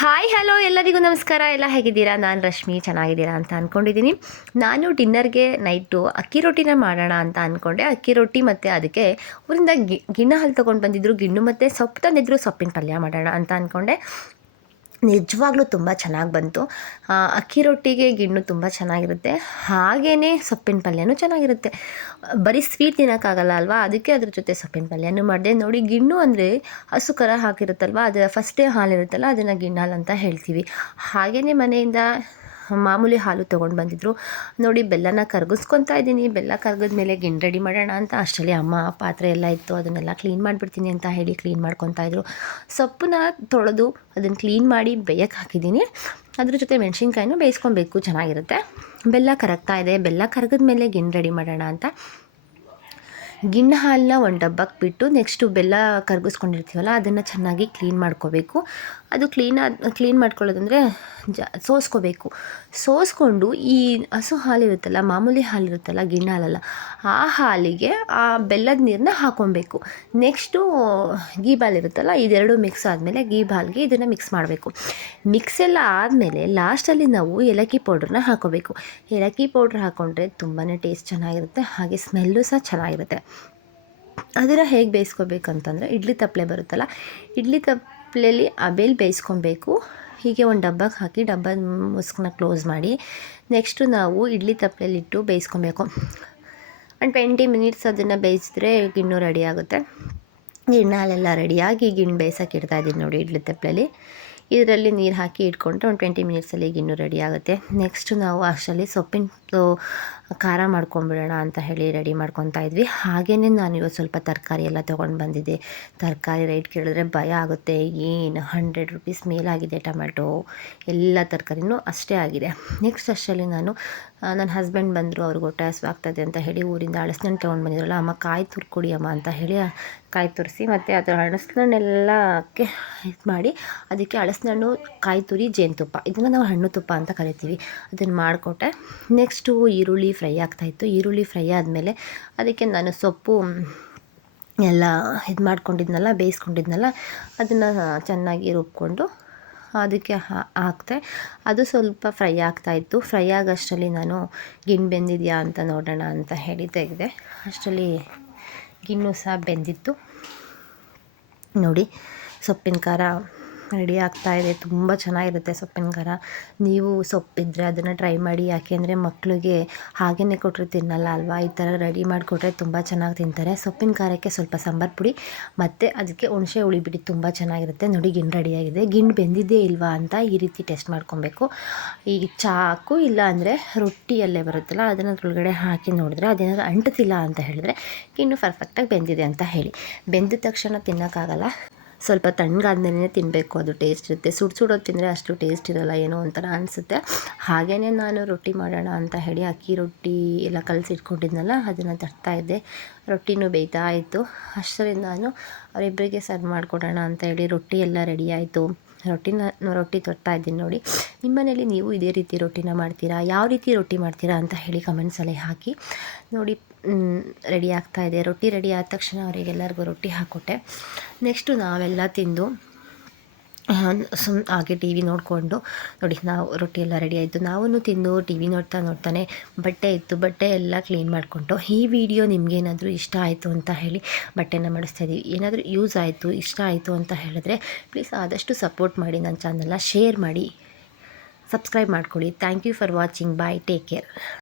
Hi hello ಎಲ್ಲರಿಗೂ ನಮಸ್ಕಾರ. ಎಲ್ಲ ಹೇಗಿದ್ದೀರಾ? ನಾನು ರಶ್ಮಿ, ಚೆನ್ನಾಗಿದ್ದೀರಾ ಅಂತ ಅಂದ್ಕೊಂಡಿದ್ದೀನಿ ನಾನು ಡಿನ್ನರ್ಗೆ ನೈಟು ಅಕ್ಕಿ ರೊಟ್ಟಿನ ಮಾಡೋಣ ಅಂತ ಅಂದ್ಕೊಂಡೆ ಅಕ್ಕಿ ರೊಟ್ಟಿ ಮತ್ತು ಅದಕ್ಕೆ ಊರಿಂದ ಗಿ ಗಿಣ್ಣ ಹಾಲು ತೊಗೊಂಡು ಬಂದಿದ್ದರು ಗಿಣ್ಣು ಮತ್ತು ಸೊಪ್ಪು ತಂದಿದ್ರು. ಸೊಪ್ಪಿನ ಪಲ್ಯ ಮಾಡೋಣ ಅಂತ ಅಂದ್ಕೊಂಡೆ ನಿಜವಾಗ್ಲೂ ತುಂಬ ಚೆನ್ನಾಗಿ ಬಂತು. ಅಕ್ಕಿ ರೊಟ್ಟಿಗೆ ಗಿಣ್ಣು ತುಂಬ ಚೆನ್ನಾಗಿರುತ್ತೆ. ಹಾಗೇ ಸೊಪ್ಪಿನ ಪಲ್ಯನೂ ಚೆನ್ನಾಗಿರುತ್ತೆ. ಬರೀ ಸ್ವೀಟ್ ತಿನ್ನೋಕ್ಕಾಗಲ್ಲ ಅಲ್ವಾ? ಅದಕ್ಕೆ ಅದ್ರ ಜೊತೆ ಸೊಪ್ಪಿನ ಪಲ್ಯನೂ ಮಾಡಿದೆ. ನೋಡಿ, ಗಿಣ್ಣು ಅಂದರೆ ಹಸು ಕರ ಹಾಕಿರುತ್ತಲ್ವ? ಅದು ಫಸ್ಟೇ ಹಾಲಿರುತ್ತಲ್ಲ, ಅದನ್ನು ಗಿಣ್ಣಾಲ್ ಅಂತ ಹೇಳ್ತೀವಿ. ಹಾಗೆಯೇ ಮನೆಯಿಂದ ಮಾಮೂಲಿ ಹಾಲು ತೊಗೊಂಡು ಬಂದಿದ್ರು. ನೋಡಿ, ಬೆಲ್ಲನ ಕರಗಿಸ್ಕೊತಾ ಇದ್ದೀನಿ. ಬೆಲ್ಲ ಕರಗಿದ ಮೇಲೆ ಗಿಣ್ಣು ರೆಡಿ ಮಾಡೋಣ ಅಂತ ಅಷ್ಟರಲ್ಲಿ ಅಮ್ಮ, ಪಾತ್ರೆ ಎಲ್ಲ ಇತ್ತು. ಅದನ್ನೆಲ್ಲ ಕ್ಲೀನ್ ಮಾಡಿಬಿಡ್ತೀನಿ ಅಂತ ಹೇಳಿ ಕ್ಲೀನ್ ಮಾಡ್ಕೊತಾ ಇದ್ರು. ಸೊಪ್ಪನ್ನ ತೊಳೆದು ಅದನ್ನು ಕ್ಲೀನ್ ಮಾಡಿ ಬೇಯಕ್ಕೆ ಹಾಕಿದ್ದೀನಿ. ಅದ್ರ ಜೊತೆ ಮೆಣಸಿನ್ಕಾಯಿನೂ ಬೇಯಿಸ್ಕೊಬೇಕು. ಚೆನ್ನಾಗಿರುತ್ತೆ. ಬೆಲ್ಲ ಕರಗ್ತಾ ಇದೆ. ಬೆಲ್ಲ ಕರಗದ ಮೇಲೆ ಗಿಣ್ಣು ರೆಡಿ ಮಾಡೋಣ ಅಂತ. ಗಿಣ್ಣ ಹಾಲನ್ನ ಒಂದು ಡಬ್ಬಕ್ಕೆ ಬಿಟ್ಟು ನೆಕ್ಸ್ಟು ಬೆಲ್ಲ ಕರಗಿಸ್ಕೊಂಡಿರ್ತೀವಲ್ಲ, ಅದನ್ನು ಚೆನ್ನಾಗಿ ಕ್ಲೀನ್ ಮಾಡ್ಕೋಬೇಕು. ಅದು ಕ್ಲೀನ್ ಕ್ಲೀನ್ ಮಾಡ್ಕೊಳ್ಳೋದಂದರೆ ಜ, ಸೋಸ್ಕೋಬೇಕು. ಸೋಸ್ಕೊಂಡು ಈ ಹಸು ಹಾಲಿರುತ್ತಲ್ಲ, ಮಾಮೂಲಿ ಹಾಲಿರುತ್ತಲ್ಲ, ಗಿಣ್ಣು ಹಾಲಲ್ಲ, ಆ ಹಾಲಿಗೆ ಆ ಬೆಲ್ಲದ ನೀರನ್ನ ಹಾಕೊಬೇಕು ನೆಕ್ಸ್ಟು ಗೀ ಬಾಲ್ ಇರುತ್ತಲ್ಲ, ಇದೆರಡು ಮಿಕ್ಸ್ ಆದಮೇಲೆ ಗೀ ಬಾಲ್ಗೆ ಇದನ್ನು ಮಿಕ್ಸ್ ಮಾಡಬೇಕು. ಮಿಕ್ಸ್ ಎಲ್ಲ ಆದಮೇಲೆ ಲಾಸ್ಟಲ್ಲಿ ನಾವು ಏಲಕ್ಕಿ ಪೌಡ್ರನ್ನ ಹಾಕೋಬೇಕು ಏಲಕ್ಕಿ ಪೌಡ್ರ್ ಹಾಕ್ಕೊಂಡ್ರೆ ತುಂಬಾ ಟೇಸ್ಟ್ ಚೆನ್ನಾಗಿರುತ್ತೆ, ಹಾಗೆ ಸ್ಮೆಲ್ಲು ಸಹ ಚೆನ್ನಾಗಿರುತ್ತೆ. ಅದನ್ನು ಹೇಗೆ ಬೇಯಿಸ್ಕೋಬೇಕಂತಂದರೆ, ಇಡ್ಲಿ ತಪ್ಪಲೆ ಬರುತ್ತಲ್ಲ, ಇಡ್ಲಿ ತಪ್ಪಲೆಯಲ್ಲಿ ಅಬೇಲ್ ಬೇಯಿಸ್ಕೊಬೇಕು. ಹೀಗೆ ಒಂದು ಡಬ್ಬಕ್ಕೆ ಹಾಕಿ ಡಬ್ಬ ಮುಸ್ಕನ್ನ ಕ್ಲೋಸ್ ಮಾಡಿ ನೆಕ್ಸ್ಟು ನಾವು ಇಡ್ಲಿ ತಪ್ಪಲೆಯಲ್ಲಿಟ್ಟು ಬೇಯಿಸ್ಕೊಬೇಕು. ಒಂದು ಟ್ವೆಂಟಿ ಮಿನಿಟ್ಸ್ ಅದನ್ನು ಬೇಯಿಸಿದ್ರೆ ಗಿಣ್ಣು ರೆಡಿ ಆಗುತ್ತೆ. ಗಿಣ್ಣಲ್ಲೆಲ್ಲ ಹಾಲೆಲ್ಲ ರೆಡಿಯಾಗಿ ಗಿಣ್ಣು ಬೇಯಿಸೋಕೆ ಇಡ್ತಾ ಇದ್ದೀನಿ ನೋಡಿ ಇಡ್ಲಿ ತಪ್ಪಲೆಯಲ್ಲಿ ಇದರಲ್ಲಿ ನೀರು ಹಾಕಿ ಇಟ್ಕೊಂಡ್ರೆ ಒಂದು ಟ್ವೆಂಟಿ ಮಿನಿಟ್ಸಲ್ಲಿ ಗಿಣ್ಣು ರೆಡಿ ಆಗುತ್ತೆ. ನೆಕ್ಸ್ಟು ನಾವು ಅಷ್ಟರಲ್ಲಿ ಸೊಪ್ಪಿನ ಖಾರ ಮಾಡ್ಕೊಂಬಿಡೋಣ ಅಂತ ಹೇಳಿ ರೆಡಿ ಮಾಡ್ಕೊತಾ ಇದ್ವಿ. ಹಾಗೆಯೇ ನಾನು ಇವತ್ತು ಸ್ವಲ್ಪ ತರಕಾರಿ ಎಲ್ಲ ತೊಗೊಂಡು ಬಂದಿದ್ದೆ. ತರಕಾರಿ ರೇಟ್ ಕೇಳಿದ್ರೆ ಭಯ ಆಗುತ್ತೆ. ಏನು ಹಂಡ್ರೆಡ್ ರುಪೀಸ್ ಮೇಲಾಗಿದೆ ಟೊಮೆಟೊ ಎಲ್ಲ ತರಕಾರಿನೂ ಅಷ್ಟೇ ಆಗಿದೆ. ನೆಕ್ಸ್ಟ್ ಅಷ್ಟರಲ್ಲಿ ನಾನು ನನ್ನ ಹಸ್ಬೆಂಡ್ ಬಂದರು, ಅವ್ರಿಗೆ ಹೊಟ್ಟೆ ಹಸ್ವಾಗ್ತದೆ ಅಂತ ಹೇಳಿ ಊರಿಂದ ಹಳಸ್ನಣ್ಣು ತೊಗೊಂಡು ಬಂದಿದ್ರಲ್ಲ, ಅಮ್ಮ ಕಾಯಿ ತುರ್ಕೊಡಿ ಅಮ್ಮ ಅಂತ ಹೇಳಿ ಕಾಯಿ ತುರಿಸಿ ಮತ್ತು ಅದರ ಹಳಸಿನಣ್ಣೆಲ್ಲಕ್ಕೆ ಇದು ಮಾಡಿ ಅದಕ್ಕೆ ಹಳಸ್ನಣ್ಣು ಕಾಯಿ ತುರಿ ಜೇನುತುಪ್ಪ. ಇದನ್ನು ನಾವು ಹಣ್ಣು ತುಪ್ಪ ಅಂತ ಕರಿತೀವಿ. ಅದನ್ನು ಮಾಡಿಕೊಟ್ಟೆ. ನೆಕ್ಸ್ಟು ಈರುಳ್ಳಿ ಫ್ರೈ ಆಗ್ತಾಯಿತ್ತು ಈರುಳ್ಳಿ ಫ್ರೈ ಆದಮೇಲೆ ಅದಕ್ಕೆ ನಾನು ಸೊಪ್ಪು ಎಲ್ಲ ಇದು ಮಾಡ್ಕೊಂಡಿದ್ನಲ್ಲ, ಬೇಯಿಸ್ಕೊಂಡಿದ್ನಲ್ಲ, ಅದನ್ನು ಚೆನ್ನಾಗಿ ರುಬ್ಕೊಂಡು ಅದಕ್ಕೆ ಹಾಕ್ತೆ ಅದು ಸ್ವಲ್ಪ ಫ್ರೈ ಆಗ್ತಾಯಿತ್ತು ಫ್ರೈ ಆಗೋಷ್ಟರಲ್ಲಿ ನಾನು ಗಿಣ್ಣು ಬೆಂದಿದೆಯಾ ಅಂತ ನೋಡೋಣ ಅಂತ ಹೇಳಿ ತೆಗೆದೆ. ಅಷ್ಟರಲ್ಲಿ ಗಿಣ್ಣು ಸಹ ಬೆಂದಿತ್ತು. ನೋಡಿ, ಸೊಪ್ಪಿನ ಖಾರ ರೆಡಿ ಆಗ್ತಾ ಇದೆ. ತುಂಬ ಚೆನ್ನಾಗಿರುತ್ತೆ ಸೊಪ್ಪಿನ ಖಾರ ನೀವು ಸೊಪ್ಪಿದ್ರೆ ಅದನ್ನು ಟ್ರೈ ಮಾಡಿ ಯಾಕೆಂದರೆ ಮಕ್ಕಳಿಗೆ ಹಾಗೇ ಕೊಟ್ಟರೆ ತಿನ್ನಲ್ಲ ಅಲ್ವಾ? ಈ ಥರ ರೆಡಿ ಮಾಡಿಕೊಟ್ರೆ ತುಂಬ ಚೆನ್ನಾಗಿ ತಿಂತಾರೆ. ಸೊಪ್ಪಿನ ಖಾರಕ್ಕೆ ಸ್ವಲ್ಪ ಸಾಂಬಾರು ಪುಡಿ, ಮತ್ತು ಅದಕ್ಕೆ ಹುಣಸೆ ಹುಳಿ ಬಿಡಿ ತುಂಬ ಚೆನ್ನಾಗಿರುತ್ತೆ. ನೋಡಿ ಗಿಣ್ಣು ರೆಡಿಯಾಗಿದೆ ಗಿಣ್ಣು ಬೆಂದಿದ್ದೇ ಇಲ್ವಾ ಅಂತ ಈ ರೀತಿ ಟೆಸ್ಟ್ ಮಾಡ್ಕೊಬೇಕು. ಈ ಚಾಕು ಇಲ್ಲ ಅಂದರೆ ರೊಟ್ಟಿಯಲ್ಲೇ ಬರುತ್ತಲ್ಲ, ಅದನ್ನು ಅದ್ರೊಳಗಡೆ ಹಾಕಿ ನೋಡಿದ್ರೆ ಅದೇನಾದರೂ ಅಂಟುತ್ತಿಲ್ಲ ಅಂತ ಹೇಳಿದ್ರೆ ಗಿಣ್ಣು ಪರ್ಫೆಕ್ಟಾಗಿ ಬೆಂದಿದೆ ಅಂತ ಹೇಳಿ. ಬೆಂದ ತಕ್ಷಣ ತಿನ್ನೋಕ್ಕಾಗಲ್ಲ. ಸ್ವಲ್ಪ ತಣ್ಣಗಾದ್ಮೇಲೆ ತಿನ್ನಬೇಕು ಅದು ಟೇಸ್ಟ್ ಇರುತ್ತೆ. ಸುಡು ಸುಡೋದು ತಿಂದರೆ ಅಷ್ಟು ಟೇಸ್ಟ್ ಇರೋಲ್ಲ, ಏನೋ ಒಂಥರ ಅನಿಸುತ್ತೆ. ಹಾಗೇ ನಾನು ರೊಟ್ಟಿ ಮಾಡೋಣ ಅಂತ ಹೇಳಿ ಅಕ್ಕಿ ರೊಟ್ಟಿ ಎಲ್ಲ ಕಲಸಿಟ್ಕೊಂಡಿದ್ನಲ್ಲ ಅದನ್ನು ತರ್ತಾ ಇದ್ದೆ. ರೊಟ್ಟಿನೂ ಬೇಯ್ತಾ ಇತ್ತು. ಅಷ್ಟರಿಂದ ನಾನು ಅವರಿಬ್ಬರಿಗೆ ಸರ್ವ್ ಮಾಡಿಕೊಡೋಣ ಅಂತ ಹೇಳಿ ರೊಟ್ಟಿ ಎಲ್ಲ ರೆಡಿ ಆಯಿತು. ರೊಟ್ಟಿನ, ರೊಟ್ಟಿ ತೊಡ್ತಾ ಇದ್ದೀನಿ ನೋಡಿ. ನಿಮ್ಮ ಮನೇಲಿ ನೀವು ಇದೇ ರೀತಿ ರೊಟ್ಟಿನ ಮಾಡ್ತೀರಾ? ಯಾವ ರೀತಿ ರೊಟ್ಟಿ ಮಾಡ್ತೀರಾ ಅಂತ ಹೇಳಿ ಕಮೆಂಟ್ಸಲ್ಲಿ ಹಾಕಿ. ನೋಡಿ ರೆಡಿ ಆಗ್ತಾ ಇದೆ. ರೊಟ್ಟಿ ರೆಡಿ ಆದ ತಕ್ಷಣ ಅವರಿಗೆಲ್ಲರಿಗೂ ರೊಟ್ಟಿ ಹಾಕ್ಕೊಟ್ಟೆ ನೆಕ್ಸ್ಟು ನಾವೆಲ್ಲ ತಿಂದು ಸುಮ್ ಹಾಗೆ ಟಿ ವಿ ನೋಡಿಕೊಂಡು ನೋಡಿ, ನಾವು ರೊಟ್ಟಿ ಎಲ್ಲ ರೆಡಿ ಆಯಿತು. ನಾವೂ ತಿಂದು ಟಿ ವಿ ನೋಡ್ತಾ ನೋಡ್ತಾನೆ ಬಟ್ಟೆ ಇತ್ತು. ಬಟ್ಟೆ ಎಲ್ಲ ಕ್ಲೀನ್ ಮಾಡಿಕೊಂಡು, ಈ ವಿಡಿಯೋ ನಿಮಗೇನಾದರೂ ಇಷ್ಟ ಆಯಿತು ಅಂತ ಹೇಳಿ ಬಟ್ಟೆನ ಮಾಡಿಸ್ತಾ ಇದ್ದೀವಿ ಏನಾದರೂ ಯೂಸ್ ಆಯಿತು, ಇಷ್ಟ ಆಯಿತು ಅಂತ ಹೇಳಿದ್ರೆ ಪ್ಲೀಸ್ ಆದಷ್ಟು ಸಪೋರ್ಟ್ ಮಾಡಿ ನನ್ನ ಚಾನಲ್ನ ಶೇರ್ ಮಾಡಿ ಸಬ್ಸ್ಕ್ರೈಬ್ ಮಾಡ್ಕೊಳ್ಳಿ. Thank you for watching bye take care